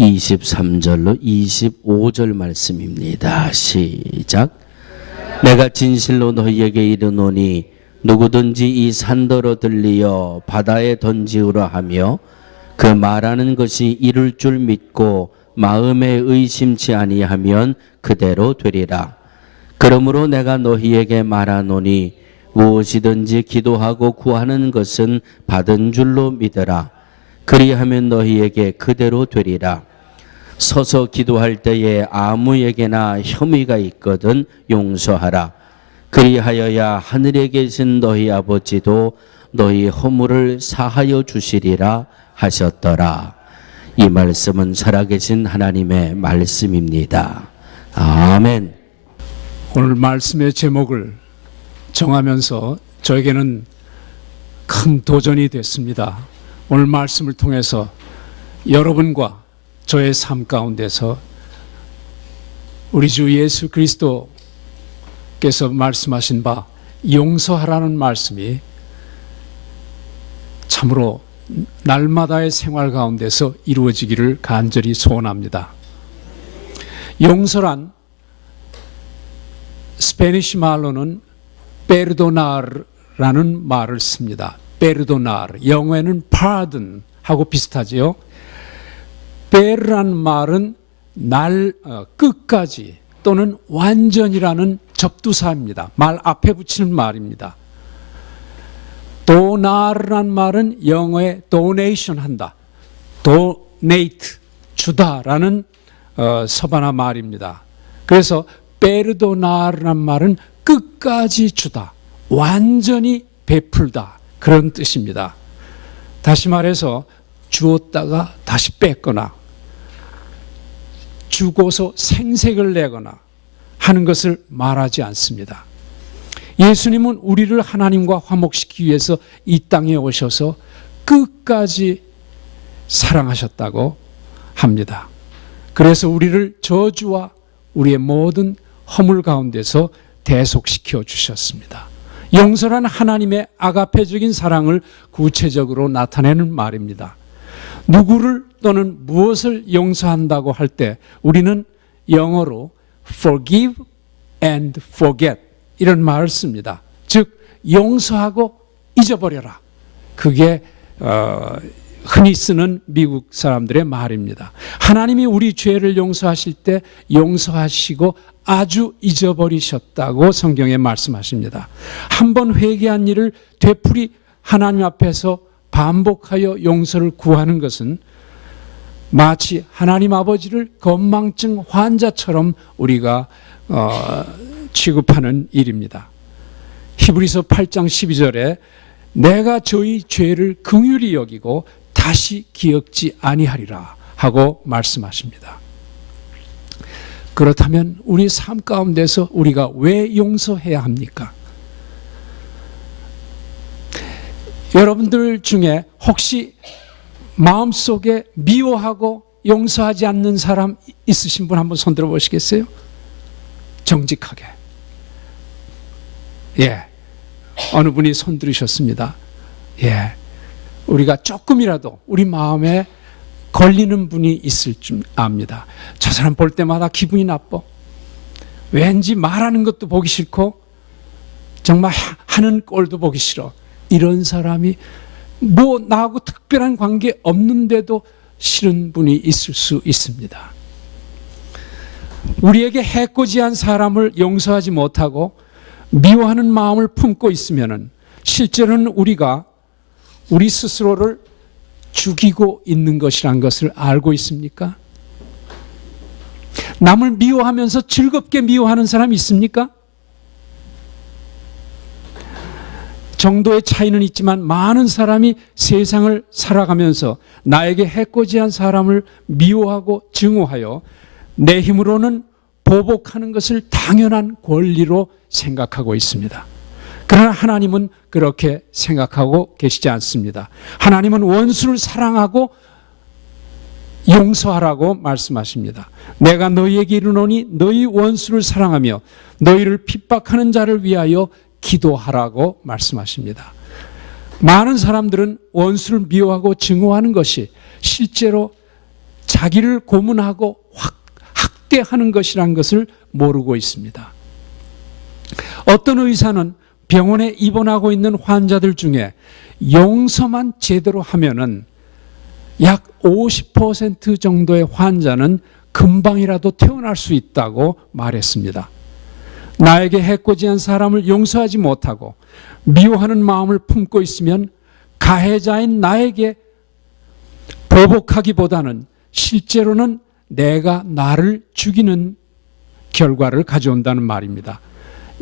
23절로 25절 말씀입니다. 시작. 내가 진실로 너희에게 이르노니 누구든지 이 산더러 들리어 바다에 던지우라 하며 그 말하는 것이 이룰 줄 믿고 마음에 의심치 아니하면 그대로 되리라. 그러므로 내가 너희에게 말하노니 무엇이든지 기도하고 구하는 것은 받은 줄로 믿으라. 그리하면 너희에게 그대로 되리라. 서서 기도할 때에 아무에게나 혐의가 있거든 용서하라. 그리하여야 하늘에 계신 너희 아버지도 너희 허물을 사하여 주시리라 하셨더라. 이 말씀은 살아계신 하나님의 말씀입니다. 아멘. 오늘 말씀의 제목을 정하면서 저에게는 큰 도전이 됐습니다. 오늘 말씀을 통해서 여러분과 저의 삶 가운데서 우리 주 예수 그리스도께서 말씀하신 바 용서하라는 말씀이 참으로 날마다의 생활 가운데서 이루어지기를 간절히 소원합니다. 용서란 스페니시 말로는 페르도나르라는 말을 씁니다. 페르도나르, 영어에는 pardon 하고 비슷하지요. 페르라는 말은 끝까지 또는 완전이라는 접두사입니다. 말 앞에 붙이는 말입니다. 도나르란 말은 영어에 donation 한다, donate 주다라는 서바나 말입니다. 그래서 페르도나르란 말은 끝까지 주다, 완전히 베풀다, 그런 뜻입니다. 다시 말해서 주었다가 다시 뺏거나 주고서 생색을 내거나 하는 것을 말하지 않습니다. 예수님은 우리를 하나님과 화목시키기 위해서 이 땅에 오셔서 끝까지 사랑하셨다고 합니다. 그래서 우리를 저주와 우리의 모든 허물 가운데서 대속시켜 주셨습니다. 용서란 하나님의 아가페적인 사랑을 구체적으로 나타내는 말입니다. 누구를 또는 무엇을 용서한다고 할 때 우리는 영어로 forgive and forget 이런 말을 씁니다. 즉 용서하고 잊어버려라. 그게 흔히 쓰는 미국 사람들의 말입니다. 하나님이 우리 죄를 용서하실 때 용서하시고 아주 잊어버리셨다고 성경에 말씀하십니다. 한번 회개한 일을 되풀이 하나님 앞에서 반복하여 용서를 구하는 것은 마치 하나님 아버지를 건망증 환자처럼 우리가 취급하는 일입니다. 히브리서 8장 12절에 내가 저희 죄를 긍휼히 여기고 다시 기억지 아니하리라 하고 말씀하십니다. 그렇다면 우리 삶 가운데서 우리가 왜 용서해야 합니까? 여러분들 중에 혹시 마음속에 미워하고 용서하지 않는 사람 있으신 분 한번 손 들어 보시겠어요? 정직하게. 예. 어느 분이 손 들으셨습니다. 예. 우리가 조금이라도 우리 마음에 걸리는 분이 있을 줄 압니다. 저 사람 볼 때마다 기분이 나빠. 왠지 말하는 것도 보기 싫고 정말 하는 꼴도 보기 싫어. 이런 사람이 뭐 나하고 특별한 관계 없는데도 싫은 분이 있을 수 있습니다. 우리에게 해코지한 사람을 용서하지 못하고 미워하는 마음을 품고 있으면 실제로는 우리가 우리 스스로를 죽이고 있는 것이란 것을 알고 있습니까? 남을 미워하면서 즐겁게 미워하는 사람이 있습니까? 정도의 차이는 있지만 많은 사람이 세상을 살아가면서 나에게 해코지한 사람을 미워하고 증오하여 내 힘으로는 보복하는 것을 당연한 권리로 생각하고 있습니다. 그러나 하나님은 그렇게 생각하고 계시지 않습니다. 하나님은 원수를 사랑하고 용서하라고 말씀하십니다. 내가 너희에게 이르노니 너희 원수를 사랑하며 너희를 핍박하는 자를 위하여 기도하라고 말씀하십니다. 많은 사람들은 원수를 미워하고 증오하는 것이 실제로 자기를 고문하고 학대하는 것이라는 것을 모르고 있습니다. 어떤 의사는 병원에 입원하고 있는 환자들 중에 용서만 제대로 하면은 약 50% 정도의 환자는 금방이라도 퇴원할 수 있다고 말했습니다. 나에게 해코지한 사람을 용서하지 못하고 미워하는 마음을 품고 있으면 가해자인 나에게 보복하기보다는 실제로는 내가 나를 죽이는 결과를 가져온다는 말입니다.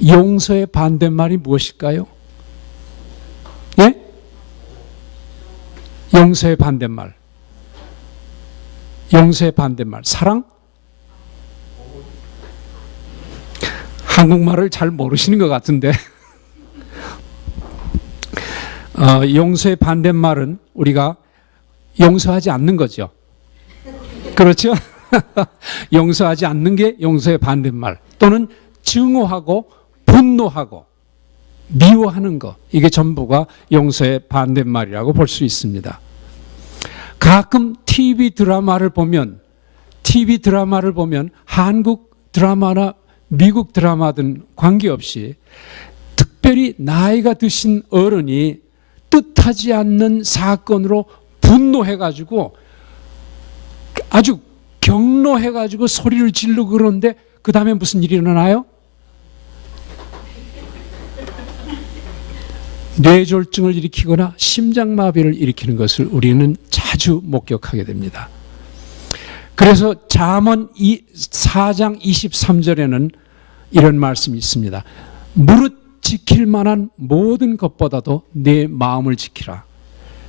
용서의 반대말이 무엇일까요? 예? 용서의 반대말. 용서의 반대말. 사랑? 한국말을 잘 모르시는 것 같은데. 용서의 반대말은 우리가 용서하지 않는 거죠. 그렇죠? 용서하지 않는 게 용서의 반대말. 또는 증오하고 분노하고 미워하는 것. 이게 전부가 용서의 반대말이라고 볼 수 있습니다. 가끔 TV 드라마를 보면 한국 드라마나 미국 드라마든 관계없이 특별히 나이가 드신 어른이 뜻하지 않는 사건으로 분노해가지고 아주 경로해가지고 소리를 지르고 그러는데 그 다음에 무슨 일이 일어나요? 뇌졸중을 일으키거나 심장마비를 일으키는 것을 우리는 자주 목격하게 됩니다. 그래서 잠언 4장 23절에는 이런 말씀이 있습니다. 무릇 지킬 만한 모든 것보다도 내 마음을 지키라.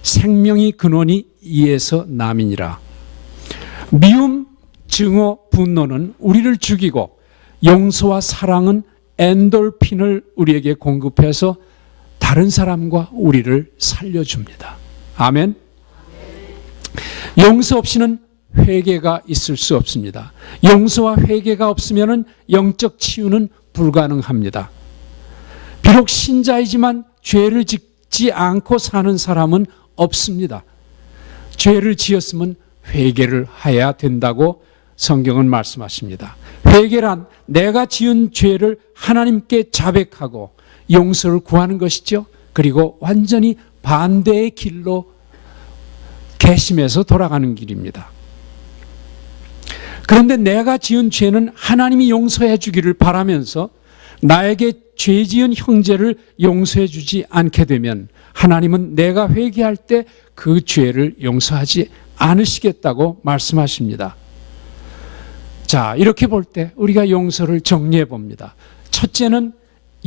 생명이 근원이 이에서 남이니라. 미움, 증오, 분노는 우리를 죽이고 용서와 사랑은 엔돌핀을 우리에게 공급해서 다른 사람과 우리를 살려줍니다. 아멘. 용서 없이는 회개가 있을 수 없습니다. 용서와 회개가 없으면 영적 치유는 불가능합니다. 비록 신자이지만 죄를 짓지 않고 사는 사람은 없습니다. 죄를 지었으면 회개를 해야 된다고 성경은 말씀하십니다. 회개란 내가 지은 죄를 하나님께 자백하고 용서를 구하는 것이죠. 그리고 완전히 반대의 길로 개심해서 돌아가는 길입니다. 그런데 내가 지은 죄는 하나님이 용서해 주기를 바라면서 나에게 죄 지은 형제를 용서해 주지 않게 되면 하나님은 내가 회개할 때 그 죄를 용서하지 않으시겠다고 말씀하십니다. 자, 이렇게 볼 때 우리가 용서를 정리해 봅니다. 첫째는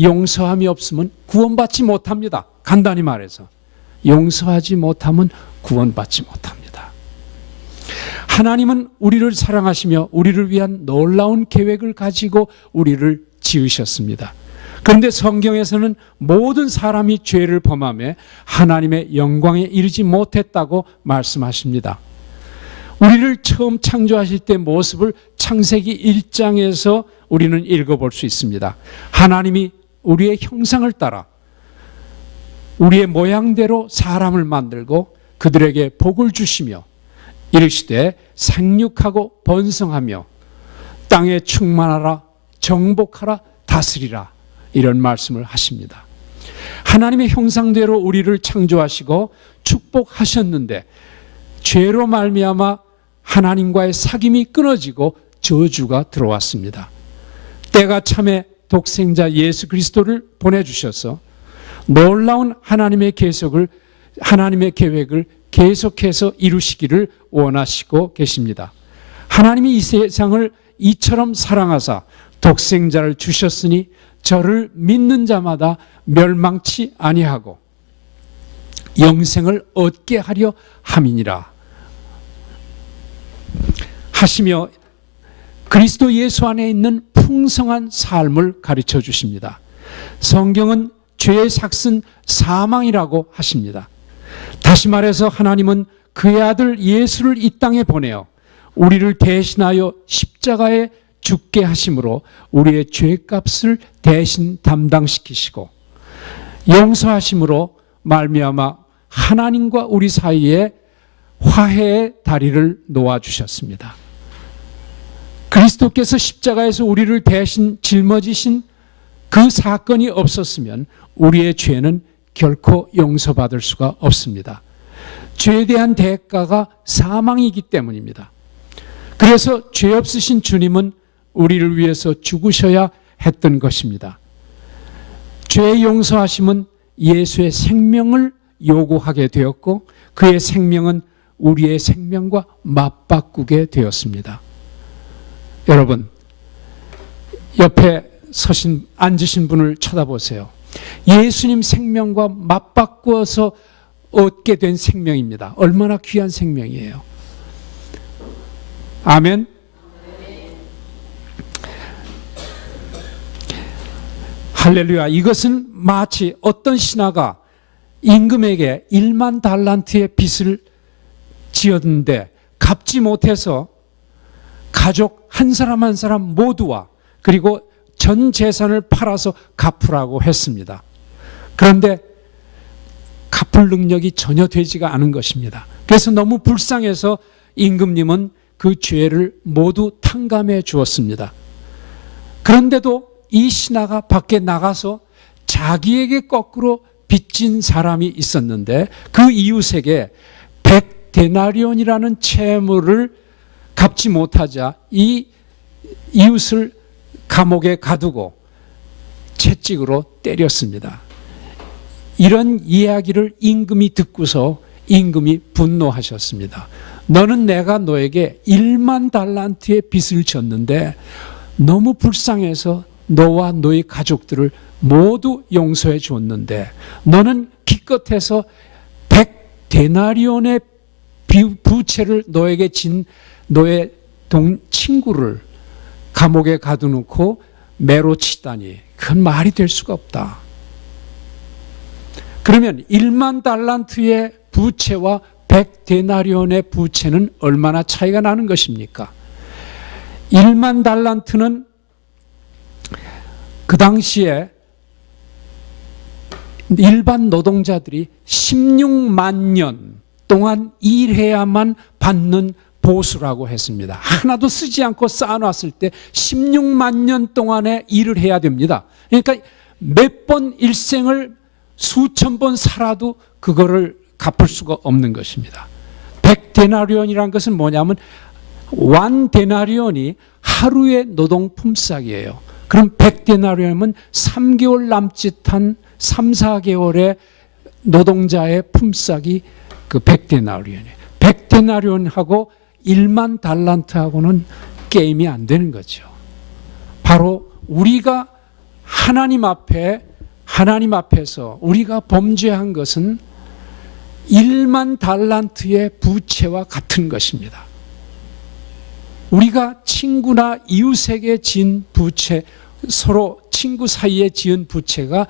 용서함이 없으면 구원받지 못합니다. 간단히 말해서 용서하지 못하면 구원받지 못합니다. 하나님은 우리를 사랑하시며 우리를 위한 놀라운 계획을 가지고 우리를 지으셨습니다. 그런데 성경에서는 모든 사람이 죄를 범하며 하나님의 영광에 이르지 못했다고 말씀하십니다. 우리를 처음 창조하실 때 모습을 창세기 1장에서 우리는 읽어볼 수 있습니다. 하나님이 우리의 형상을 따라 우리의 모양대로 사람을 만들고 그들에게 복을 주시며 이르시되 생육하고 번성하며 땅에 충만하라 정복하라 다스리라 이런 말씀을 하십니다. 하나님의 형상대로 우리를 창조하시고 축복하셨는데 죄로 말미암아 하나님과의 사귐이 끊어지고 저주가 들어왔습니다. 때가 참에 독생자 예수 그리스도를 보내주셔서 놀라운 하나님의 계획을 계속해서 이루시기를 원하시고 계십니다. 하나님이 이 세상을 이처럼 사랑하사 독생자를 주셨으니 저를 믿는 자마다 멸망치 아니하고 영생을 얻게 하려 함이니라 하시며 그리스도 예수 안에 있는 풍성한 삶을 가르쳐 주십니다. 성경은 죄의 삭은 사망이라고 하십니다. 다시 말해서 하나님은 그의 아들 예수를 이 땅에 보내어 우리를 대신하여 십자가에 죽게 하심으로 우리의 죄값을 대신 담당시키시고 용서하심으로 말미암아 하나님과 우리 사이에 화해의 다리를 놓아주셨습니다. 그리스도께서 십자가에서 우리를 대신 짊어지신 그 사건이 없었으면 우리의 죄는 결코 용서받을 수가 없습니다. 죄에 대한 대가가 사망이기 때문입니다. 그래서 죄 없으신 주님은 우리를 위해서 죽으셔야 했던 것입니다. 죄의 용서하심은 예수의 생명을 요구하게 되었고 그의 생명은 우리의 생명과 맞바꾸게 되었습니다. 여러분, 옆에 앉으신 분을 쳐다보세요. 예수님 생명과 맞바꾸어서 얻게 된 생명입니다. 얼마나 귀한 생명이에요. 아멘. 할렐루야. 이것은 마치 어떤 신하가 임금에게 1만 달란트의 빚을 지었는데 갚지 못해서 가족 한 사람 한 사람 모두와 그리고 전 재산을 팔아서 갚으라고 했습니다. 그런데 갚을 능력이 전혀 되지가 않은 것입니다. 그래서 너무 불쌍해서 임금님은 그 죄를 모두 탕감해 주었습니다. 그런데도 이 신하가 밖에 나가서 자기에게 거꾸로 빚진 사람이 있었는데 그 이웃에게 100데나리온이라는 채무를 갚지 못하자 이 이웃을 감옥에 가두고 채찍으로 때렸습니다. 이런 이야기를 임금이 듣고서 임금이 분노하셨습니다. 너는 내가 너에게 1만 달란트의 빚을 졌는데 너무 불쌍해서 너와 너의 가족들을 모두 용서해 줬는데 너는 기껏해서 100데나리온의 부채를 너에게 진 너의 친구를 감옥에 가둬놓고 매로 치다니 그건 말이 될 수가 없다. 그러면 1만 달란트의 부채와 100데나리온의 부채는 얼마나 차이가 나는 것입니까? 1만 달란트는 그 당시에 일반 노동자들이 16만 년 동안 일해야만 받는 보수라고 했습니다. 하나도 쓰지 않고 쌓아놨을 때 16만 년 동안의 일을 해야 됩니다. 그러니까 몇 번 일생을 수천 번 살아도 그거를 갚을 수가 없는 것입니다. 100데나리온이라는 것은 뭐냐면 1데나리온이 하루의 노동 품삯이에요. 그럼 100데나리온이면 3개월 남짓한 3, 4개월의 노동자의 품삯이 그 100데나리온이에요. 100데나리온하고 1만 달란트하고는 게임이 안 되는 거죠. 바로 우리가 하나님 앞에서 우리가 범죄한 것은 1만 달란트의 부채와 같은 것입니다. 우리가 친구나 이웃에게 진 부채, 서로 친구 사이에 지은 부채가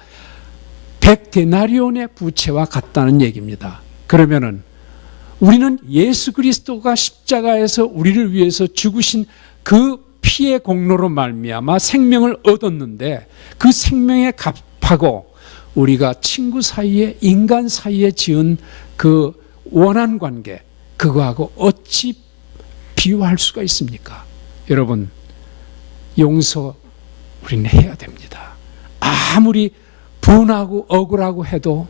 100데나리온의 부채와 같다는 얘기입니다. 그러면은 우리는 예수 그리스도가 십자가에서 우리를 위해서 죽으신 그 피의 공로로 말미암아 생명을 얻었는데 그 생명에 값하고 우리가 친구 사이에 인간 사이에 지은 그 원한 관계 그거하고 어찌 비유할 수가 있습니까? 여러분, 용서 우리는 해야 됩니다. 아무리 분하고 억울하고 해도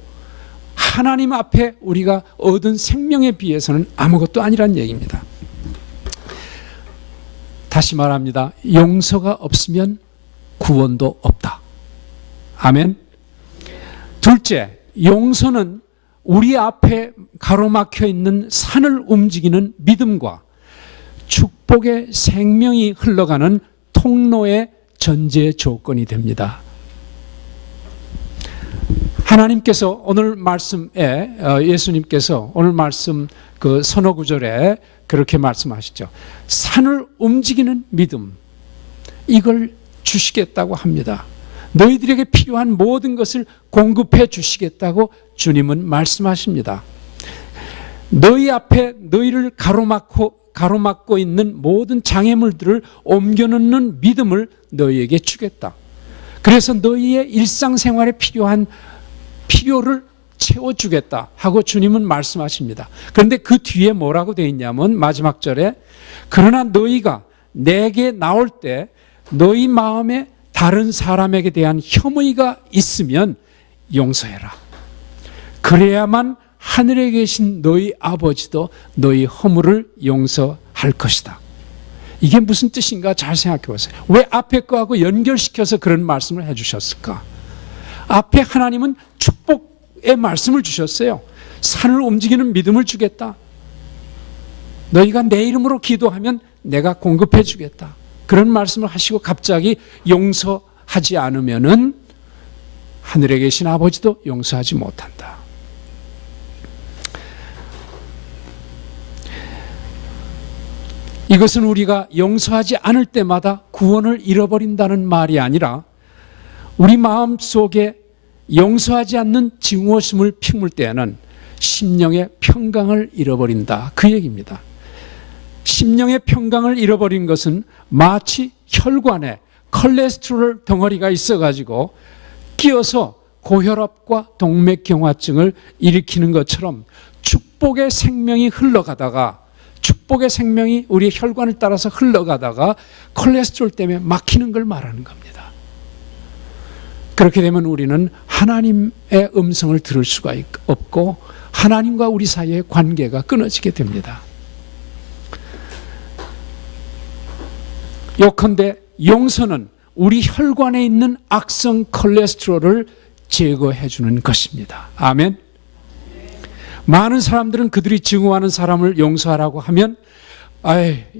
하나님 앞에 우리가 얻은 생명에 비해서는 아무것도 아니란 얘기입니다. 다시 말합니다. 용서가 없으면 구원도 없다. 아멘. 둘째, 용서는 우리 앞에 가로막혀 있는 산을 움직이는 믿음과 축복의 생명이 흘러가는 통로의 전제 조건이 됩니다. 하나님께서 오늘 말씀에 예수님께서 오늘 말씀 그 선어 구절에 그렇게 말씀하시죠. 산을 움직이는 믿음, 이걸 주시겠다고 합니다. 너희들에게 필요한 모든 것을 공급해 주시겠다고 주님은 말씀하십니다. 너희 앞에 너희를 가로막고 있는 모든 장애물들을 옮겨놓는 믿음을 너희에게 주겠다. 그래서 너희의 일상생활에 필요한 필요를 채워주겠다 하고 주님은 말씀하십니다. 그런데 그 뒤에 뭐라고 되어 있냐면 마지막 절에 그러나 너희가 내게 나올 때 너희 마음에 다른 사람에게 대한 혐의가 있으면 용서해라. 그래야만 하늘에 계신 너희 아버지도 너희 허물을 용서할 것이다. 이게 무슨 뜻인가 잘 생각해 보세요. 왜 앞에 거하고 연결시켜서 그런 말씀을 해주셨을까? 앞에 하나님은 축복의 말씀을 주셨어요. 산을 움직이는 믿음을 주겠다. 너희가 내 이름으로 기도하면 내가 공급해 주겠다. 그런 말씀을 하시고 갑자기 용서하지 않으면은 하늘에 계신 아버지도 용서하지 못한다. 이것은 우리가 용서하지 않을 때마다 구원을 잃어버린다는 말이 아니라 우리 마음 속에 용서하지 않는 증오심을 피물 때에는 심령의 평강을 잃어버린다. 그 얘기입니다. 심령의 평강을 잃어버린 것은 마치 혈관에 콜레스테롤 덩어리가 있어가지고 끼어서 고혈압과 동맥경화증을 일으키는 것처럼 축복의 생명이 흘러가다가 축복의 생명이 우리의 혈관을 따라서 흘러가다가 콜레스테롤 때문에 막히는 걸 말하는 겁니다. 그렇게 되면 우리는 하나님의 음성을 들을 수가 없고 하나님과 우리 사이의 관계가 끊어지게 됩니다. 요컨대 용서는 우리 혈관에 있는 악성 콜레스테롤을 제거해 주는 것입니다. 아멘. 많은 사람들은 그들이 증오하는 사람을 용서하라고 하면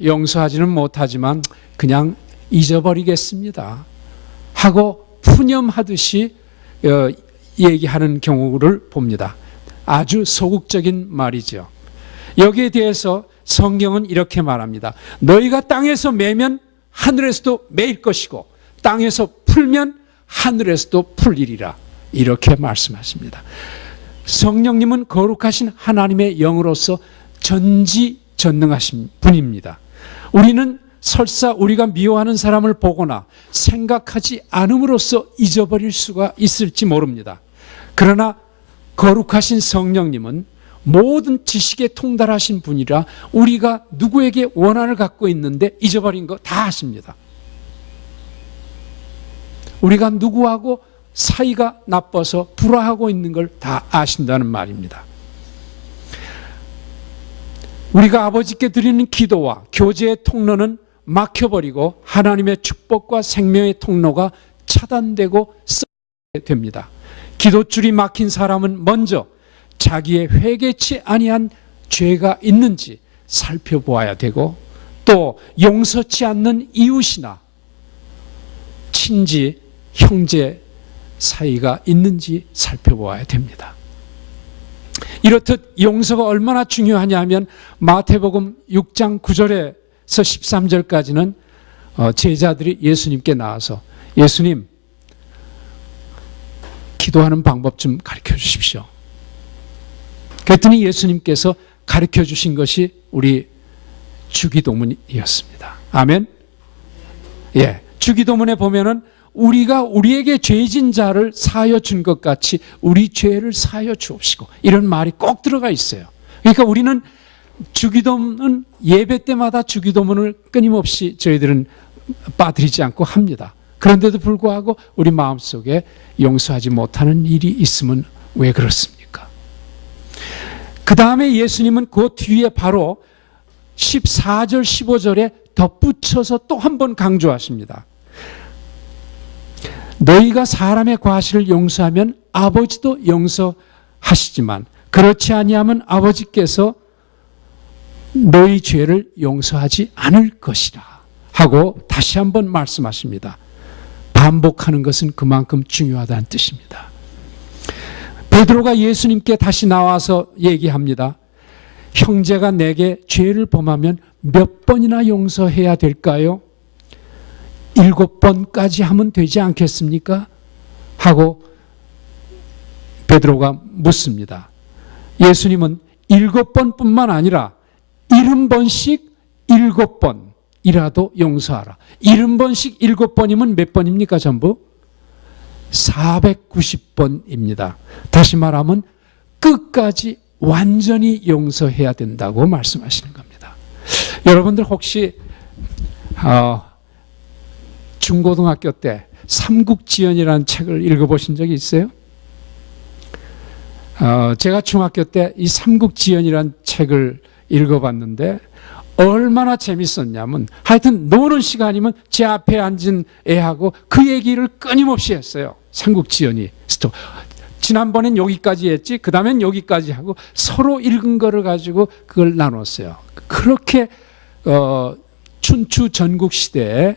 용서하지는 못하지만 그냥 잊어버리겠습니다 하고 푸념하듯이 얘기하는 경우를 봅니다. 아주 소극적인 말이죠. 여기에 대해서 성경은 이렇게 말합니다. 너희가 땅에서 매면 하늘에서도 매일 것이고 땅에서 풀면 하늘에서도 풀리리라. 이렇게 말씀하십니다. 성령님은 거룩하신 하나님의 영으로서 전지전능하신 분입니다. 우리는 설사 우리가 미워하는 사람을 보거나 생각하지 않음으로써 잊어버릴 수가 있을지 모릅니다. 그러나 거룩하신 성령님은 모든 지식에 통달하신 분이라 우리가 누구에게 원한을 갖고 있는데 잊어버린 거 다 아십니다. 우리가 누구하고 사이가 나빠서 불화하고 있는 걸 다 아신다는 말입니다. 우리가 아버지께 드리는 기도와 교제의 통로는 막혀버리고 하나님의 축복과 생명의 통로가 차단되고 썩게 됩니다. 기도줄이 막힌 사람은 먼저 자기의 회개치 아니한 죄가 있는지 살펴보아야 되고 또 용서치 않는 이웃이나 친지, 형제 사이가 있는지 살펴보아야 됩니다. 이렇듯 용서가 얼마나 중요하냐 하면 마태복음 6장 9절에서 13절까지는 제자들이 예수님께 나와서 예수님 기도하는 방법 좀 가르쳐 주십시오. 그랬더니 예수님께서 가르쳐 주신 것이 우리 주기도문이었습니다. 아멘. 예, 주기도문에 보면은 우리가 우리에게 죄진 자를 사하여 준 것 같이 우리 죄를 사하여 주옵시고 이런 말이 꼭 들어가 있어요. 그러니까 우리는 주기도문 예배 때마다 주기도문을 끊임없이 저희들은 빠뜨리지 않고 합니다. 그런데도 불구하고 우리 마음속에 용서하지 못하는 일이 있으면 왜 그렇습니까? 그 다음에 예수님은 그 뒤에 바로 14절 15절에 덧붙여서 또 한 번 강조하십니다. 너희가 사람의 과실을 용서하면 아버지도 용서하시지만 그렇지 아니하면 아버지께서 너희 죄를 용서하지 않을 것이라 하고 다시 한번 말씀하십니다. 반복하는 것은 그만큼 중요하다는 뜻입니다. 베드로가 예수님께 다시 나와서 얘기합니다. 형제가 내게 죄를 범하면 몇 번이나 용서해야 될까요? 7번까지 하면 되지 않겠습니까? 하고 베드로가 묻습니다. 예수님은 7번뿐만 아니라 70번씩 7번이라도 용서하라. 70번씩 7번이면 몇 번입니까 전부? 490번입니다. 다시 말하면 끝까지 완전히 용서해야 된다고 말씀하시는 겁니다. 여러분들 혹시 중고등학교 때 삼국지연이라는 책을 읽어보신 적이 있어요? 제가 중학교 때 이 삼국지연이라는 책을 읽어봤는데 얼마나 재밌었냐면, 하여튼 노는 시간이면 제 앞에 앉은 애하고 그 얘기를 끊임없이 했어요. 삼국지연이 지난번엔 여기까지 했지, 그 다음엔 여기까지 하고 서로 읽은 거를 가지고 그걸 나눴어요. 그렇게 춘추 전국시대에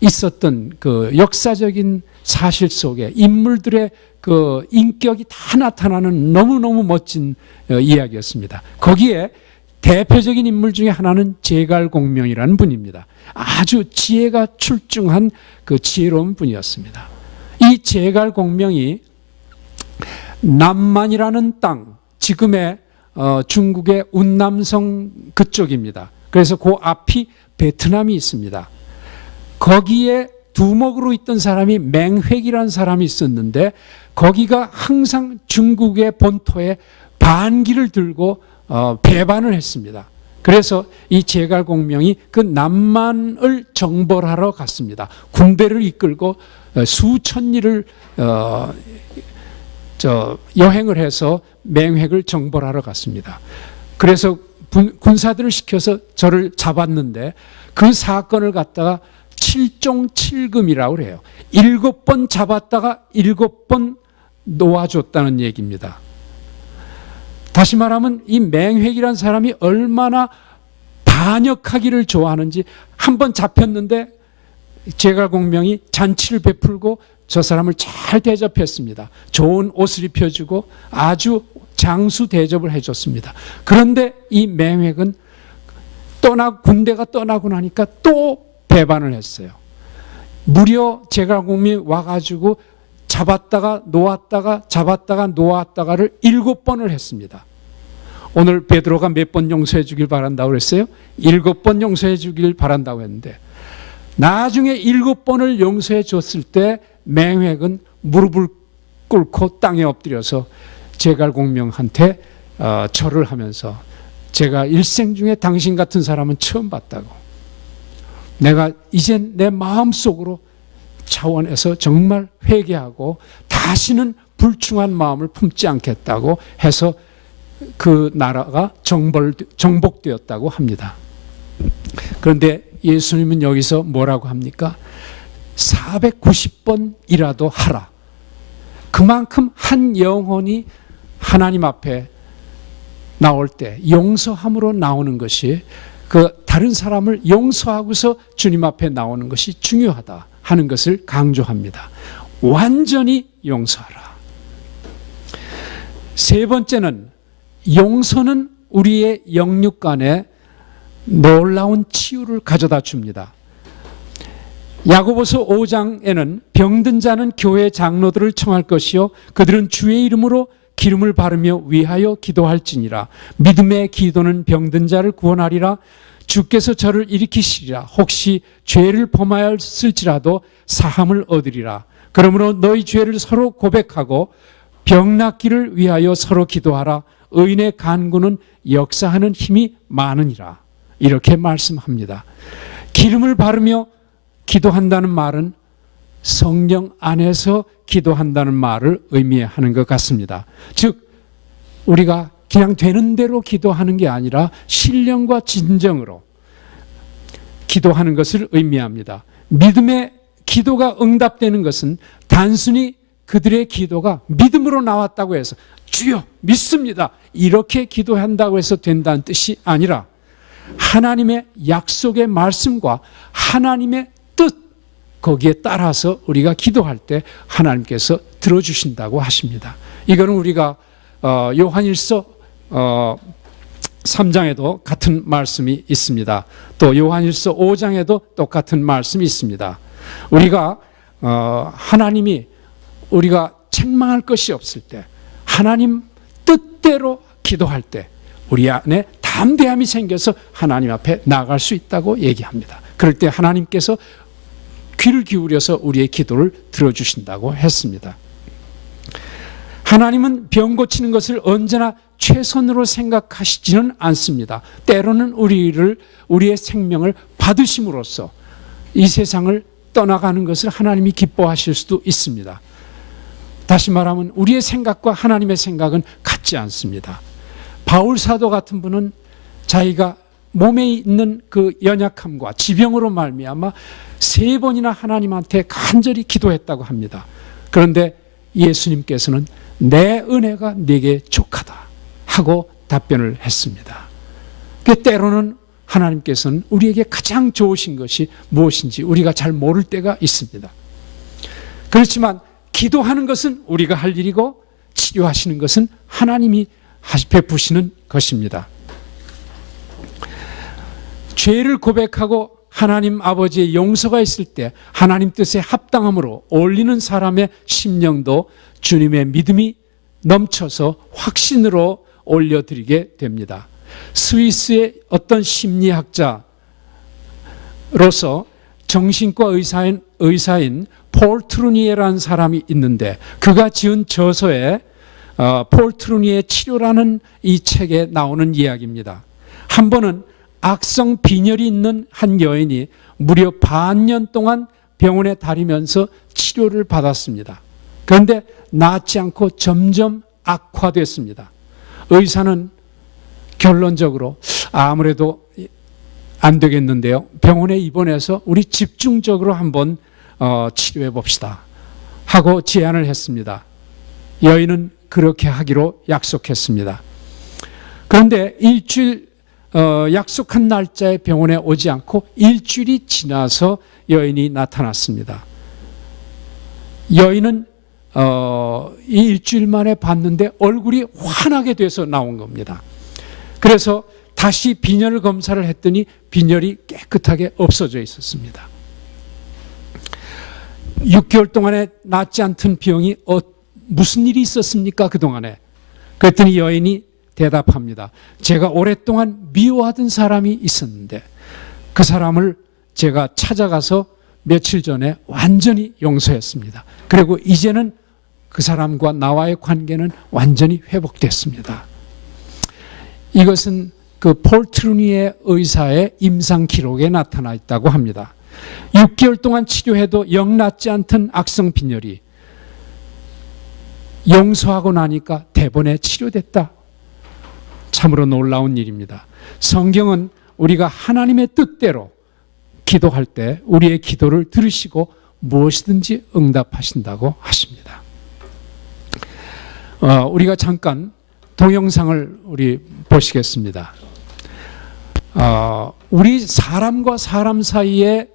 있었던 그 역사적인 사실 속에 인물들의 그 인격이 다 나타나는 너무너무 멋진 이야기였습니다. 거기에 대표적인 인물 중에 하나는 제갈공명이라는 분입니다. 아주 지혜가 출중한 그 지혜로운 분이었습니다. 이 제갈공명이 남만이라는 땅, 지금의 중국의 운남성 그쪽입니다. 그래서 그 앞이 베트남이 있습니다. 거기에 두목으로 있던 사람이 맹획이라는 사람이 있었는데, 거기가 항상 중국의 본토에 반기를 들고 배반을 했습니다. 그래서 이 제갈공명이 그 남만을 정벌하러 갔습니다. 군대를 이끌고 수천 리를 여행을 해서 맹획을 정벌하러 갔습니다. 그래서 군사들을 시켜서 저를 잡았는데, 그 사건을 갖다가 7종 7금이라고 그래요. 7번 잡았다가 7번 놓아줬다는 얘기입니다. 다시 말하면 이 맹획이라는 사람이 얼마나 반역하기를 좋아하는지, 한번 잡혔는데 제갈공명이 잔치를 베풀고 저 사람을 잘 대접했습니다. 좋은 옷을 입혀주고 아주 장수 대접을 해줬습니다. 그런데 이 맹획은 군대가 떠나고 나니까 또 배반을 했어요. 무려 제갈공명이 와가지고 잡았다가 놓았다가 잡았다가 놓았다가를 7번을 했습니다. 오늘 베드로가 몇 번 용서해 주길 바란다고 그랬어요? 7번 용서해 주길 바란다고 했는데, 나중에 7번을 용서해 줬을 때 맹획은 무릎을 꿇고 땅에 엎드려서 제갈공명한테 절을 하면서, 제가 일생 중에 당신 같은 사람은 처음 봤다고, 내가 이젠 내 마음속으로 차원에서 정말 회개하고 다시는 불충한 마음을 품지 않겠다고 해서 그 나라가 정복되었다고 합니다. 그런데 예수님은 여기서 뭐라고 합니까? 490번이라도 하라. 그만큼 한 영혼이 하나님 앞에 나올 때 용서함으로 나오는 것이, 그 다른 사람을 용서하고서 주님 앞에 나오는 것이 중요하다 하는 것을 강조합니다. 완전히 용서하라. 세 번째는, 용서는 우리의 영육간에 놀라운 치유를 가져다 줍니다. 야고보서 5장에는 병든 자는 교회 장로들을 청할 것이요 그들은 주의 이름으로 기름을 바르며 위하여 기도할지니라. 믿음의 기도는 병든 자를 구원하리라. 주께서 저를 일으키시리라. 혹시 죄를 범하였을지라도 사함을 얻으리라. 그러므로 너희 죄를 서로 고백하고 병 낫기를 위하여 서로 기도하라. 의인의 간구는 역사하는 힘이 많으니라. 이렇게 말씀합니다. 기름을 바르며 기도한다는 말은 성령 안에서 기도한다는 말을 의미하는 것 같습니다. 즉 우리가 그냥 되는 대로 기도하는 게 아니라 신령과 진정으로 기도하는 것을 의미합니다. 믿음의 기도가 응답되는 것은 단순히 그들의 기도가 믿음으로 나왔다고 해서 주여 믿습니다 이렇게 기도한다고 해서 된다는 뜻이 아니라, 하나님의 약속의 말씀과 하나님의 뜻, 거기에 따라서 우리가 기도할 때 하나님께서 들어주신다고 하십니다. 이거는 우리가 요한일서 3장에도 같은 말씀이 있습니다. 또 요한일서 5장에도 똑같은 말씀이 있습니다. 우리가 하나님이 우리가 책망할 것이 없을 때, 하나님 뜻대로 기도할 때 우리 안에 담대함이 생겨서 하나님 앞에 나아갈 수 있다고 얘기합니다. 그럴 때 하나님께서 귀를 기울여서 우리의 기도를 들어주신다고 했습니다. 하나님은 병 고치는 것을 언제나 최선으로 생각하시지는 않습니다. 때로는 우리의 생명을 받으심으로써 이 세상을 떠나가는 것을 하나님이 기뻐하실 수도 있습니다. 다시 말하면 우리의 생각과 하나님의 생각은 같지 않습니다. 바울 사도 같은 분은 자기가 몸에 있는 그 연약함과 지병으로 말미암아 3번이나 하나님한테 간절히 기도했다고 합니다. 그런데 예수님께서는 내 은혜가 네게 족하다 하고 답변을 했습니다. 때로는 하나님께서는 우리에게 가장 좋으신 것이 무엇인지 우리가 잘 모를 때가 있습니다. 그렇지만 기도하는 것은 우리가 할 일이고 치료하시는 것은 하나님이 베푸시는 것입니다. 죄를 고백하고 하나님 아버지의 용서가 있을 때 하나님 뜻에 합당함으로 올리는 사람의 심령도 주님의 믿음이 넘쳐서 확신으로 올려드리게 됩니다. 스위스의 어떤 심리학자로서 정신과 의사인 폴 트루니에라는 사람이 있는데 그가 지은 저서에 폴 트루니의 치료라는 이 책에 나오는 이야기입니다. 한 번은 악성 빈혈이 있는 한 여인이 무려 반년 동안 병원에 다니면서 치료를 받았습니다. 그런데 낫지 않고 점점 악화됐습니다. 의사는 결론적으로 아무래도 안 되겠는데요. 병원에 입원해서 우리 집중적으로 한번 치료해 봅시다 하고 제안을 했습니다. 여인은 그렇게 하기로 약속했습니다. 그런데 약속한 날짜에 병원에 오지 않고 일주일이 지나서 여인이 나타났습니다. 여인은 이 일주일 만에 봤는데 얼굴이 환하게 돼서 나온 겁니다. 그래서 다시 빈혈 검사를 했더니 빈혈이 깨끗하게 없어져 있었습니다. 6개월 동안에 낫지 않던 병이 무슨 일이 있었습니까? 그동안에. 그랬더니 여인이 대답합니다. 제가 오랫동안 미워하던 사람이 있었는데 그 사람을 제가 찾아가서 며칠 전에 완전히 용서했습니다. 그리고 이제는 그 사람과 나와의 관계는 완전히 회복됐습니다. 이것은 그 폴 트루니의 의사의 임상 기록에 나타나 있다고 합니다. 6개월 동안 치료해도 영 낫지 않던 악성 빈혈이 용서하고 나니까 대번에 치료됐다. 참으로 놀라운 일입니다. 성경은 우리가 하나님의 뜻대로 기도할 때 우리의 기도를 들으시고 무엇이든지 응답하신다고 하십니다. 우리가 잠깐 동영상을 우리 보시겠습니다. 우리 사람과 사람 사이의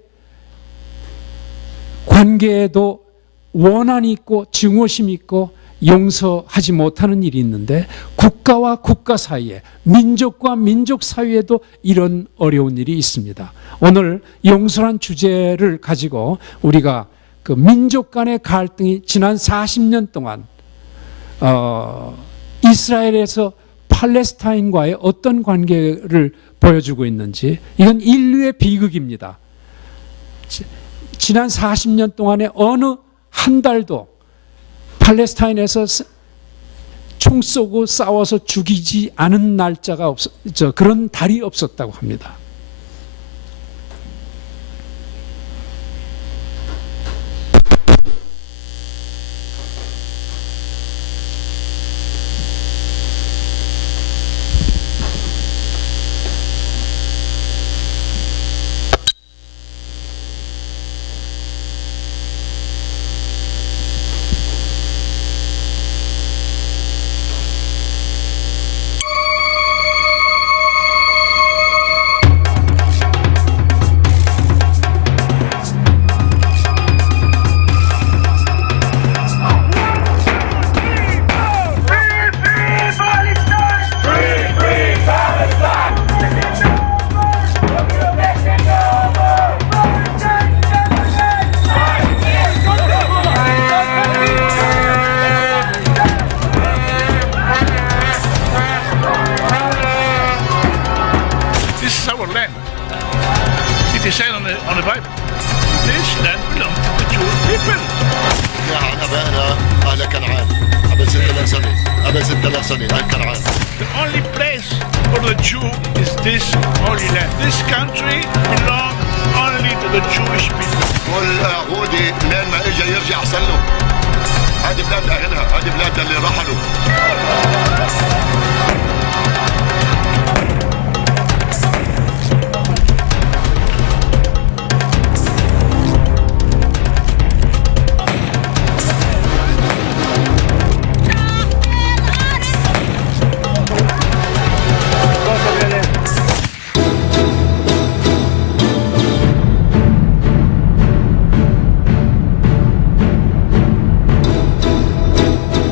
관계에도 원한이 있고 증오심이 있고 용서하지 못하는 일이 있는데 국가와 국가 사이에 민족과 민족 사이에도 이런 어려운 일이 있습니다. 오늘 용서란 주제를 가지고 우리가 그 민족 간의 갈등이 지난 40년 동안 이스라엘에서 팔레스타인과의 어떤 관계를 보여주고 있는지 이건 인류의 비극입니다. 지난 40년 동안에 어느 한 달도 팔레스타인에서 총 쏘고 싸워서 죽이지 않은 날짜가 그런 달이 없었다고 합니다. It is said on the Bible, this land belongs to the Jewish people. نحن أبائنا أهل كنعان قبل 6000 سنة قبل 6000 سنة هاي كنعان. The only place for the Jew is this Holy Land. This country belongs only to the Jewish people. كل يهودي منين ما اجى يرجع احسن له. هذه بلاد اهلها، هذه بلاد اللي رحلوا.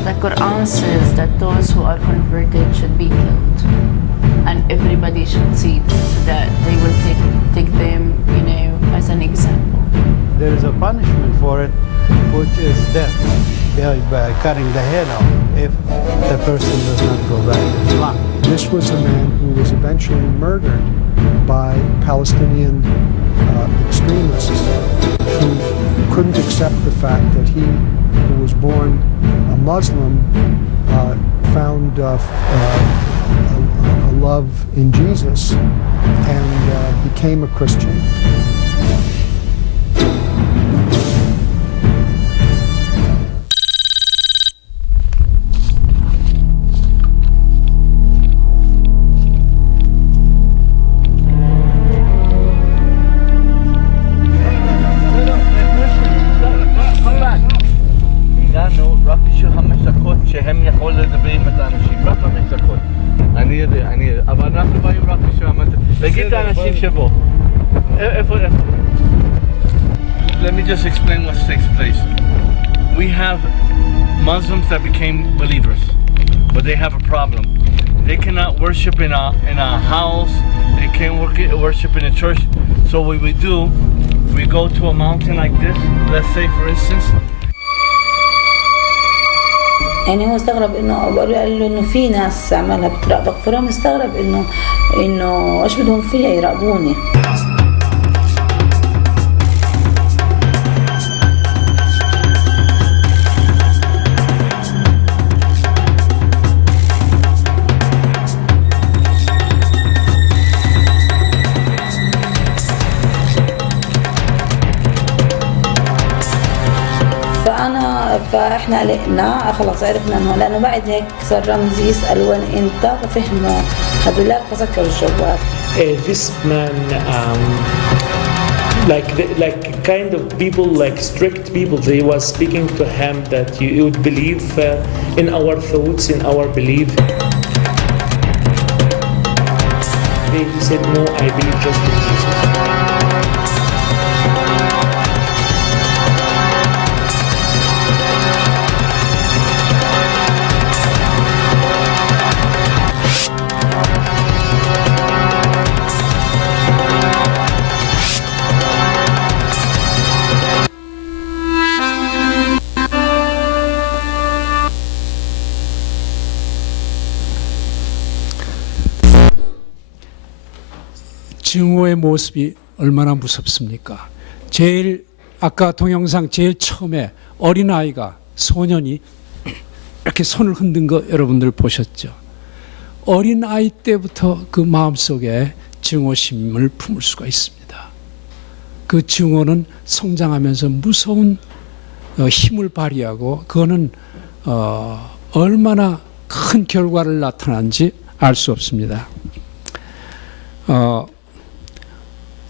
The Quran says that those who are converted should be killed, and everybody should see that they will take them, as an example. There is a punishment for it, which is death by cutting the head off if the person does not go back to Islam. This was a man who was eventually murdered by Palestinian extremists who couldn't accept the fact that he, who was born a Muslim, found a love in Jesus and became a Christian. הגענו רק בשביל 5 דקות שהם יכולים לדבר עם האנשים, רק 5 דקות. אני יודע, אבל אנחנו באים רק בשביל להגיד לאנשים שבו. איפה? Let me just explain what takes place. We have Muslims that became believers, but they have a problem. They cannot worship in a house, they can't worship in a church. So what we do, we go to a mountain like this, let's say for instance, يعني هو استغرب انه بقول له انه في ناس عمالها بتراقبك، فهو مستغرب انه ايش بدهم فيها يراقبوني. فاحنا قلقنا خلص عرفنا انه لانه بعد هيك صار رمزي يسال وين انت ففهموا هذولاك فسكروا الجوال. This man like kind of people like strict people, they was speaking to him that you would believe in our thoughts, in our belief. They said no, I believe just in Jesus. 증오의 모습이 얼마나 무섭습니까? 아까 동영상 제일 처음에 어린아이가, 소년이 이렇게 손을 흔든 거 여러분들 보셨죠? 어린아이 때부터 그 마음속에 증오심을 품을 수가 있습니다. 그 증오는 성장하면서 무서운 힘을 발휘하고 그거는 얼마나 큰 결과를 나타난지 알 수 없습니다.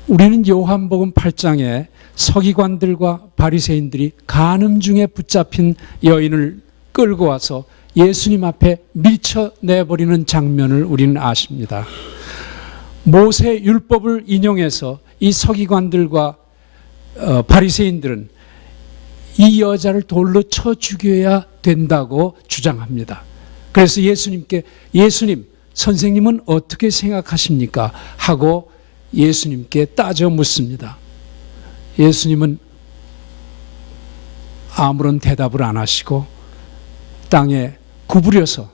우리는 요한복음 8장에 서기관들과 바리새인들이 간음 중에 붙잡힌 여인을 끌고 와서 예수님 앞에 밀쳐내버리는 장면을 우리는 아십니다. 모세 율법을 인용해서 이 서기관들과 바리새인들은 이 여자를 돌로 쳐 죽여야 된다고 주장합니다. 그래서 예수님, 선생님은 어떻게 생각하십니까? 하고 예수님께 따져 묻습니다. 예수님은 아무런 대답을 안 하시고 땅에 구부려서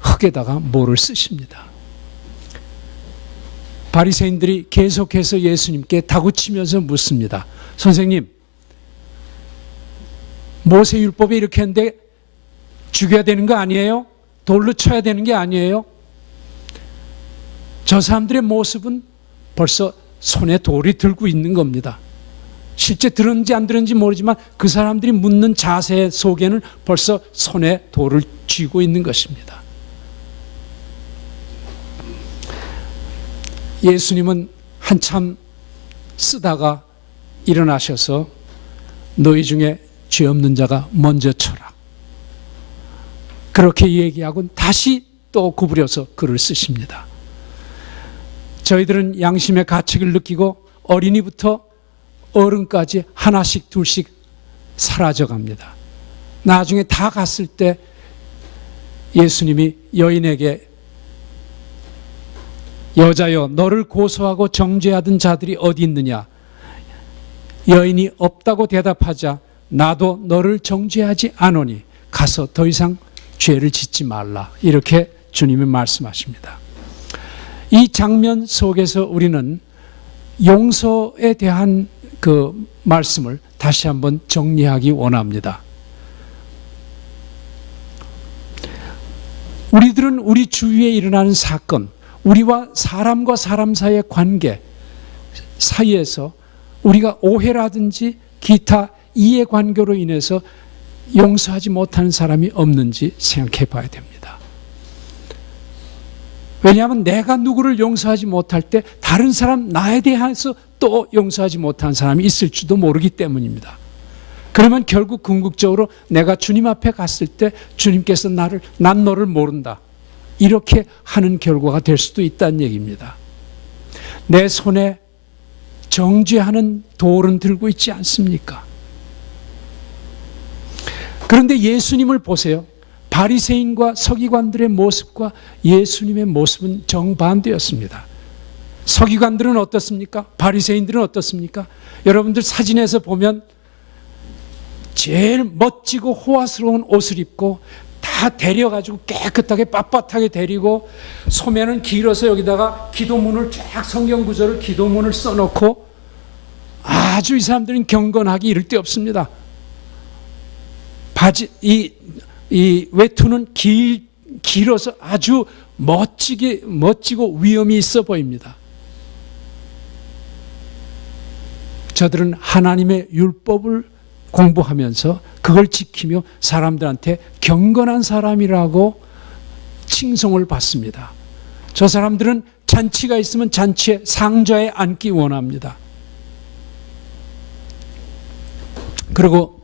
흙에다가 모를 쓰십니다. 바리새인들이 계속해서 예수님께 다구치면서 묻습니다. 선생님, 모세율법에 이렇게 했는데 죽여야 되는 거 아니에요? 돌로 쳐야 되는 게 아니에요? 저 사람들의 모습은 벌써 손에 돌이 들고 있는 겁니다. 실제 들었는지 안 들었는지 모르지만 그 사람들이 묻는 자세 속에는 벌써 손에 돌을 쥐고 있는 것입니다. 예수님은 한참 쓰다가 일어나셔서 너희 중에 죄 없는 자가 먼저 쳐라. 그렇게 얘기하고 다시 또 구부려서 글을 쓰십니다. 저희들은 양심의 가책을 느끼고 어린이부터 어른까지 하나씩 둘씩 사라져갑니다. 나중에 다 갔을 때 예수님이 여인에게 여자여 너를 고소하고 정죄하던 자들이 어디 있느냐? 여인이 없다고 대답하자 나도 너를 정죄하지 않으니 가서 더 이상 죄를 짓지 말라. 이렇게 주님이 말씀하십니다. 이 장면 속에서 우리는 용서에 대한 그 말씀을 다시 한번 정리하기 원합니다. 우리들은 우리 주위에 일어나는 사건, 우리와 사람과 사람 사이의 관계 사이에서 우리가 오해라든지 기타 이해관계로 인해서 용서하지 못하는 사람이 없는지 생각해 봐야 됩니다. 왜냐하면 내가 누구를 용서하지 못할 때 다른 사람 나에 대해서 또 용서하지 못하는 사람이 있을지도 모르기 때문입니다. 그러면 결국 궁극적으로 내가 주님 앞에 갔을 때 주님께서 난 너를 모른다. 이렇게 하는 결과가 될 수도 있다는 얘기입니다. 내 손에 정죄하는 돌은 들고 있지 않습니까? 그런데 예수님을 보세요. 바리새인과 서기관들의 모습과 예수님의 모습은 정반대였습니다. 서기관들은 어떻습니까? 바리새인들은 어떻습니까? 여러분들 사진에서 보면 제일 멋지고 호화스러운 옷을 입고 다 데려가지고 깨끗하게 빳빳하게 데리고 소매는 길어서 여기다가 기도문을 쫙 성경 구절을 기도문을 써놓고 아주 이 사람들은 경건하기 이를 데 없습니다. 바지 이 외투는 길어서 아주 멋지고 위엄이 있어 보입니다. 저들은 하나님의 율법을 공부하면서 그걸 지키며 사람들한테 경건한 사람이라고 칭송을 받습니다. 저 사람들은 잔치가 있으면 잔치에 상자에 앉기 원합니다. 그리고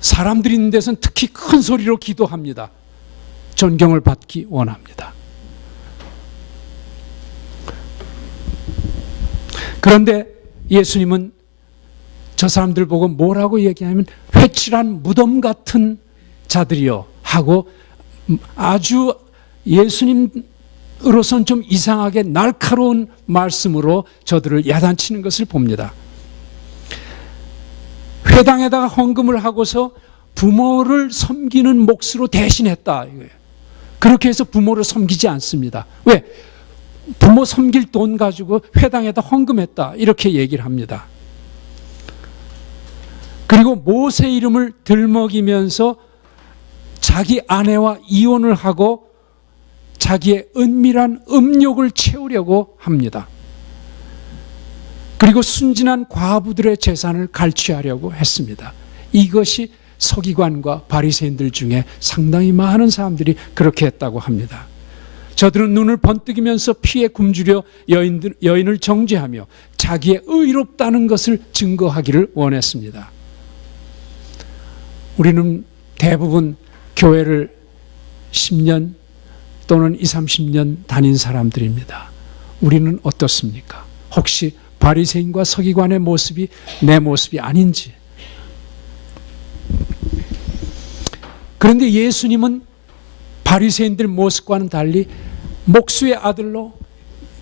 사람들이 있는 데서는 특히 큰 소리로 기도합니다. 존경을 받기 원합니다. 그런데 예수님은 저 사람들 보고 뭐라고 얘기하면 회칠한 무덤 같은 자들이요 하고 아주 예수님으로서는 좀 이상하게 날카로운 말씀으로 저들을 야단치는 것을 봅니다. 회당에다가 헌금을 하고서 부모를 섬기는 몫으로 대신했다. 그렇게 해서 부모를 섬기지 않습니다. 왜? 부모 섬길 돈 가지고 회당에다 헌금했다. 이렇게 얘기를 합니다. 그리고 모세 이름을 들먹이면서 자기 아내와 이혼을 하고 자기의 은밀한 음욕을 채우려고 합니다. 그리고 순진한 과부들의 재산을 갈취하려고 했습니다. 이것이 서기관과 바리새인들 중에 상당히 많은 사람들이 그렇게 했다고 합니다. 저들은 눈을 번뜩이면서 피에 굶주려 여인을 정죄하며 자기의 의롭다는 것을 증거하기를 원했습니다. 우리는 대부분 교회를 10년 또는 20, 30년 다닌 사람들입니다. 우리는 어떻습니까? 혹시 바리새인과 서기관의 모습이 내 모습이 아닌지. 그런데 예수님은 바리새인들 모습과는 달리 목수의 아들로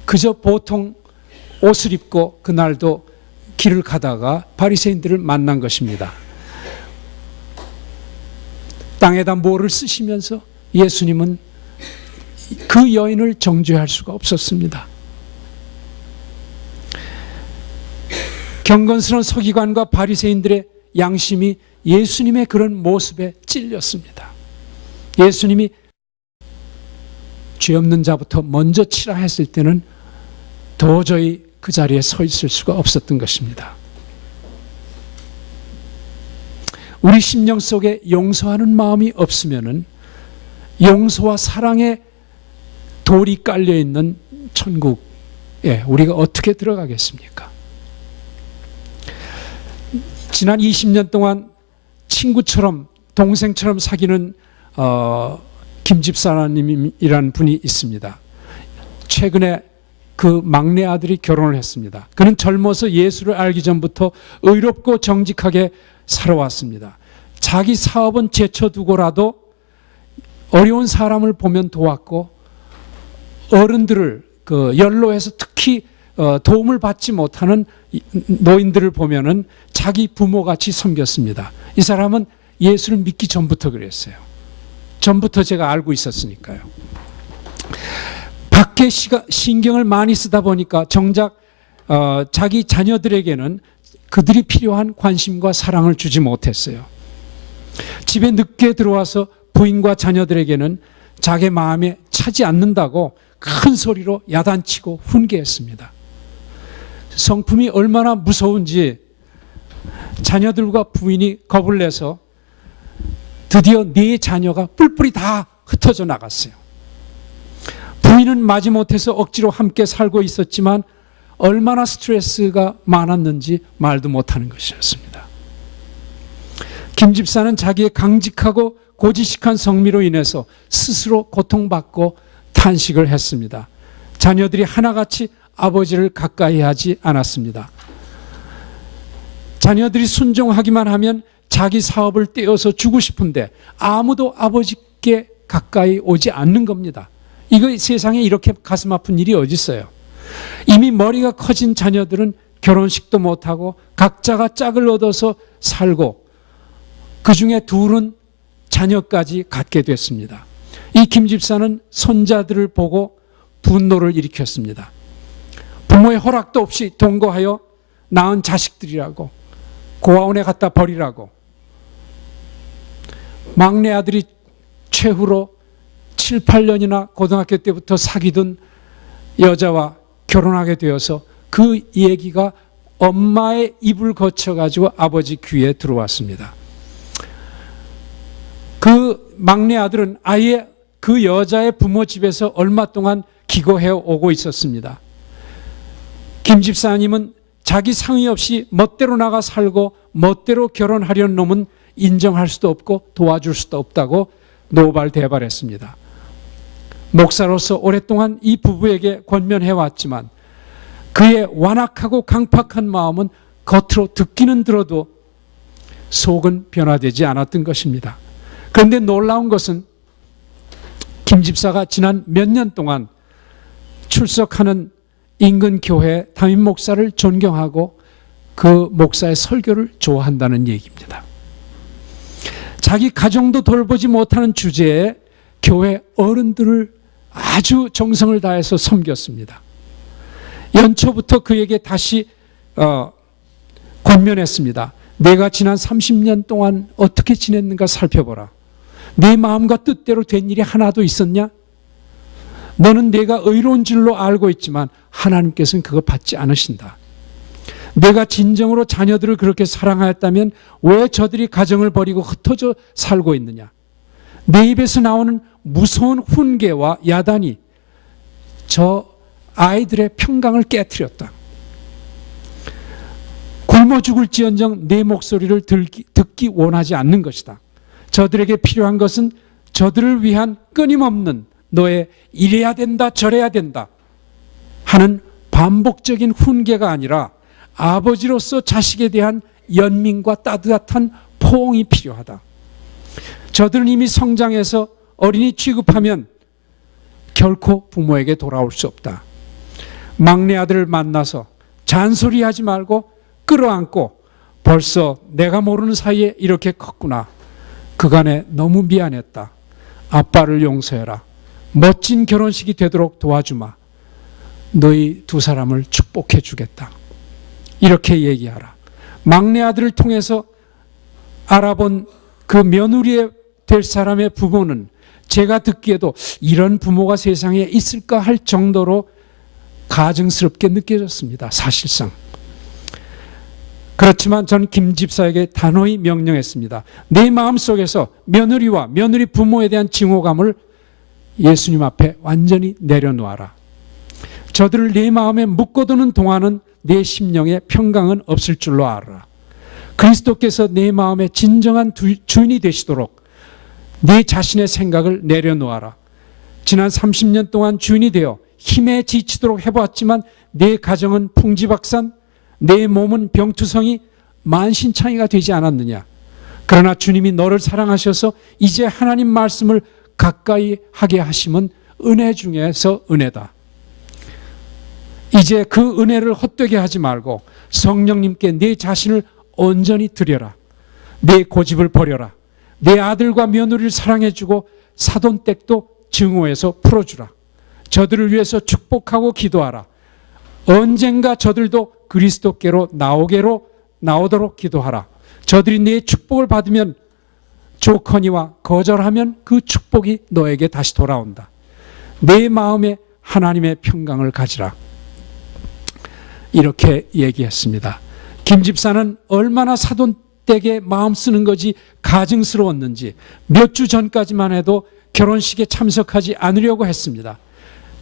그저 보통 옷을 입고 그날도 길을 가다가 바리새인들을 만난 것입니다. 땅에다 모를 쓰시면서 예수님은 그 여인을 정죄할 수가 없었습니다. 경건스러운 서기관과 바리새인들의 양심이 예수님의 그런 모습에 찔렸습니다. 예수님이 죄 없는 자부터 먼저 치라 했을 때는 도저히 그 자리에 서 있을 수가 없었던 것입니다. 우리 심령 속에 용서하는 마음이 없으면은 용서와 사랑의 돌이 깔려 있는 천국에 우리가 어떻게 들어가겠습니까? 지난 20년 동안 친구처럼 동생처럼 사귀는 김 집사님이라는 분이 있습니다. 최근에 그 막내 아들이 결혼을 했습니다. 그는 젊어서 예수를 알기 전부터 의롭고 정직하게 살아왔습니다. 자기 사업은 제쳐두고라도 어려운 사람을 보면 도왔고 어른들을 연로해서 특히 도움을 받지 못하는 노인들을 보면은 자기 부모같이 섬겼습니다. 이 사람은 예수를 믿기 전부터 그랬어요. 전부터 제가 알고 있었으니까요. 밖에 신경을 많이 쓰다 보니까 정작 자기 자녀들에게는 그들이 필요한 관심과 사랑을 주지 못했어요. 집에 늦게 들어와서 부인과 자녀들에게는 자기 마음에 차지 않는다고 큰 소리로 야단치고 훈계했습니다. 성품이 얼마나 무서운지 자녀들과 부인이 겁을 내서 드디어 4자녀가 뿔뿔이 다 흩어져 나갔어요. 부인은 마지못해서 억지로 함께 살고 있었지만 얼마나 스트레스가 많았는지 말도 못하는 것이었습니다. 김 집사는 자기의 강직하고 고지식한 성미로 인해서 스스로 고통받고 탄식을 했습니다. 자녀들이 하나같이 아버지를 가까이 하지 않았습니다. 자녀들이 순종하기만 하면 자기 사업을 떼어서 주고 싶은데 아무도 아버지께 가까이 오지 않는 겁니다. 이거 세상에 이렇게 가슴 아픈 일이 어디 있어요? 이미 머리가 커진 자녀들은 결혼식도 못하고 각자가 짝을 얻어서 살고 그중에 둘은 자녀까지 갖게 됐습니다. 이 김 집사는 손자들을 보고 분노를 일으켰습니다. 부모의 허락도 없이 동거하여 낳은 자식들이라고 고아원에 갖다 버리라고 막내 아들이 최후로 7, 8년이나 고등학교 때부터 사귀던 여자와 결혼하게 되어서 그 얘기가 엄마의 입을 거쳐가지고 아버지 귀에 들어왔습니다. 그 막내 아들은 아예 그 여자의 부모 집에서 얼마 동안 기거해 오고 있었습니다. 김 집사님은 자기 상의 없이 멋대로 나가 살고 멋대로 결혼하려는 놈은 인정할 수도 없고 도와줄 수도 없다고 노발대발했습니다. 목사로서 오랫동안 이 부부에게 권면해왔지만 그의 완악하고 강팍한 마음은 겉으로 듣기는 들어도 속은 변화되지 않았던 것입니다. 그런데 놀라운 것은 김 집사가 지난 몇 년 동안 출석하는 인근 교회 담임 목사를 존경하고 그 목사의 설교를 좋아한다는 얘기입니다. 자기 가정도 돌보지 못하는 주제에 교회 어른들을 아주 정성을 다해서 섬겼습니다. 연초부터 그에게 다시 권면했습니다. 내가 지난 30년 동안 어떻게 지냈는가 살펴보라. 네 마음과 뜻대로 된 일이 하나도 있었냐? 너는 내가 의로운 줄로 알고 있지만 하나님께서는 그거 받지 않으신다. 내가 진정으로 자녀들을 그렇게 사랑하였다면 왜 저들이 가정을 버리고 흩어져 살고 있느냐? 내 입에서 나오는 무서운 훈계와 야단이 저 아이들의 평강을 깨트렸다. 굶어 죽을지언정 내 목소리를 듣기 원하지 않는 것이다. 저들에게 필요한 것은 저들을 위한 끊임없는 너의 이래야 된다 저래야 된다 하는 반복적인 훈계가 아니라 아버지로서 자식에 대한 연민과 따뜻한 포옹이 필요하다. 저들은 이미 성장해서 어린이 취급하면 결코 부모에게 돌아올 수 없다. 막내 아들을 만나서 잔소리하지 말고 끌어안고 벌써 내가 모르는 사이에 이렇게 컸구나. 그간에 너무 미안했다. 아빠를 용서해라. 멋진 결혼식이 되도록 도와주마. 너희 두 사람을 축복해 주겠다. 이렇게 얘기하라. 막내 아들을 통해서 알아본 그 며느리에 될 사람의 부모는 제가 듣기에도 이런 부모가 세상에 있을까 할 정도로 가증스럽게 느껴졌습니다. 사실상. 그렇지만 저는 김 집사에게 단호히 명령했습니다. 내 마음속에서 며느리와 며느리 부모에 대한 증오감을 예수님 앞에 완전히 내려놓아라. 저들을 내 마음에 묶어두는 동안은 내 심령에 평강은 없을 줄로 알아라. 그리스도께서 내 마음의 진정한 주인이 되시도록 내 자신의 생각을 내려놓아라. 지난 30년 동안 주인이 되어 힘에 지치도록 해보았지만 내 가정은 풍지박산, 내 몸은 병투성이 만신창이가 되지 않았느냐. 그러나 주님이 너를 사랑하셔서 이제 하나님 말씀을 가까이 하게 하심은 은혜 중에서 은혜다. 이제 그 은혜를 헛되게 하지 말고 성령님께 내 자신을 온전히 드려라. 내 고집을 버려라. 내 아들과 며느리를 사랑해주고 사돈댁도 증오해서 풀어주라. 저들을 위해서 축복하고 기도하라. 언젠가 저들도 그리스도께로 나오도록 기도하라. 저들이 내 축복을 받으면 좋거니와 거절하면 그 축복이 너에게 다시 돌아온다. 내 마음에 하나님의 평강을 가지라. 이렇게 얘기했습니다. 김 집사는 얼마나 사돈댁에 마음 쓰는 것이 가증스러웠는지 몇 주 전까지만 해도 결혼식에 참석하지 않으려고 했습니다.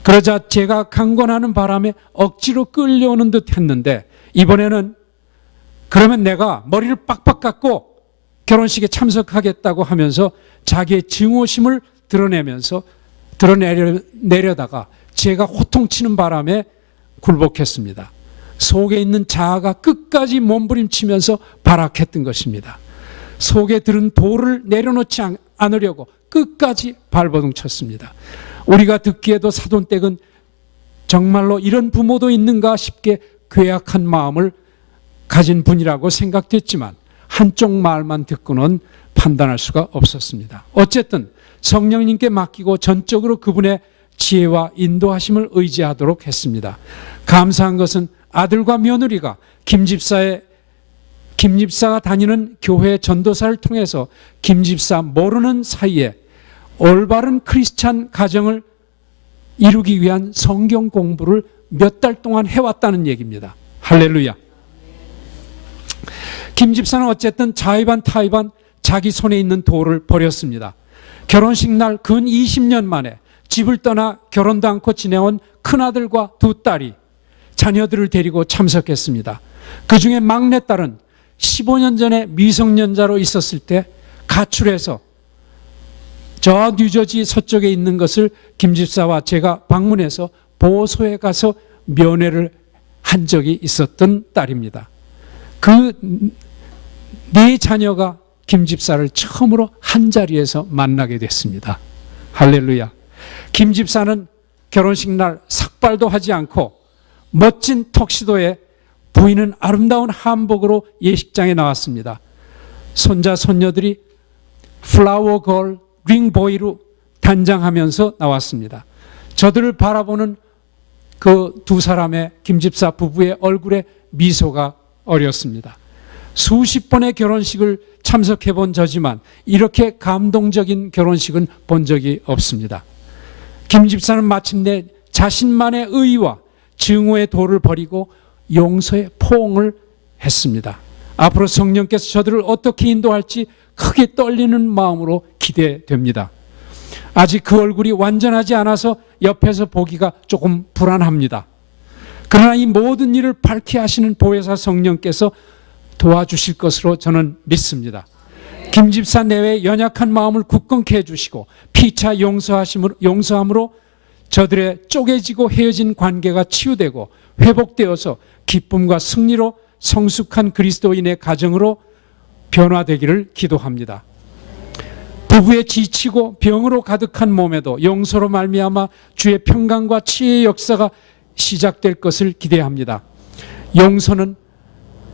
그러자 제가 강권하는 바람에 억지로 끌려오는 듯 했는데 이번에는 그러면 내가 머리를 빡빡 깎고 결혼식에 참석하겠다고 하면서 자기의 증오심을 드러내려다가 제가 호통치는 바람에 굴복했습니다. 속에 있는 자아가 끝까지 몸부림치면서 발악했던 것입니다. 속에 들은 돌을 내려놓지 않으려고 끝까지 발버둥 쳤습니다. 우리가 듣기에도 사돈댁은 정말로 이런 부모도 있는가 싶게 괴악한 마음을 가진 분이라고 생각됐지만 한쪽 말만 듣고는 판단할 수가 없었습니다. 어쨌든 성령님께 맡기고 전적으로 그분의 지혜와 인도하심을 의지하도록 했습니다. 감사한 것은 아들과 며느리가 김 집사가 다니는 교회 전도사를 통해서 김 집사 모르는 사이에 올바른 크리스찬 가정을 이루기 위한 성경 공부를 몇 달 동안 해왔다는 얘기입니다. 할렐루야. 김 집사는 어쨌든 자의반 타의반 자기 손에 있는 돌을 버렸습니다. 결혼식 날 근 20년 만에 집을 떠나 결혼도 않고 지내온 큰아들과 두 딸이 자녀들을 데리고 참석했습니다. 그 중에 막내딸은 15년 전에 미성년자로 있었을 때 가출해서 저 뉴저지 서쪽에 있는 것을 김 집사와 제가 방문해서 보호소에 가서 면회를 한 적이 있었던 딸입니다. 그 네 자녀가 김 집사를 처음으로 한 자리에서 만나게 됐습니다. 할렐루야. 김 집사는 결혼식 날 삭발도 하지 않고 멋진 턱시도에 부인은 아름다운 한복으로 예식장에 나왔습니다. 손자 손녀들이 플라워 걸 링보이로 단장하면서 나왔습니다. 저들을 바라보는 그 두 사람의 김 집사 부부의 얼굴에 미소가 어렸습니다. 수십 번의 결혼식을 참석해 본 저지만 이렇게 감동적인 결혼식은 본 적이 없습니다. 김 집사는 마침내 자신만의 의의와 증오의 돌을 버리고 용서의 포옹을 했습니다. 앞으로 성령께서 저들을 어떻게 인도할지 크게 떨리는 마음으로 기대됩니다. 아직 그 얼굴이 완전하지 않아서 옆에서 보기가 조금 불안합니다. 그러나 이 모든 일을 밝게 하시는 보혜사 성령께서 도와주실 것으로 저는 믿습니다. 김 집사 내외의 연약한 마음을 굳건케 해주시고 피차 용서함으로 저들의 쪼개지고 헤어진 관계가 치유되고 회복되어서 기쁨과 승리로 성숙한 그리스도인의 가정으로 변화되기를 기도합니다. 부부의 지치고 병으로 가득한 몸에도 용서로 말미암아 주의 평강과 치유의 역사가 시작될 것을 기대합니다. 용서는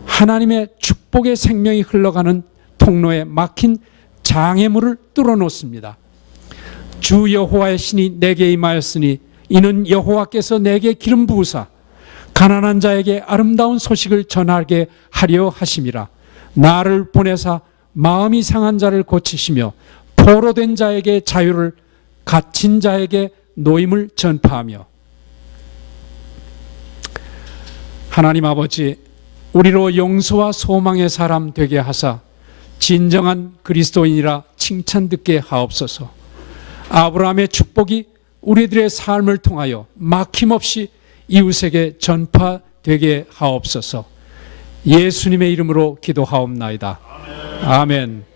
하나님의 축복의 생명이 흘러가는 통로에 막힌 장애물을 뚫어놓습니다. 주 여호와의 신이 내게 임하였으니 이는 여호와께서 내게 기름 부으사 가난한 자에게 아름다운 소식을 전하게 하려 하심이라. 나를 보내사 마음이 상한 자를 고치시며 포로된 자에게 자유를 갇힌 자에게 노임을 전파하며 하나님 아버지, 우리로 용서와 소망의 사람 되게 하사 진정한 그리스도인이라 칭찬 듣게 하옵소서. 아브라함의 축복이 우리들의 삶을 통하여 막힘없이 이웃에게 전파되게 하옵소서. 예수님의 이름으로 기도하옵나이다. 아멘.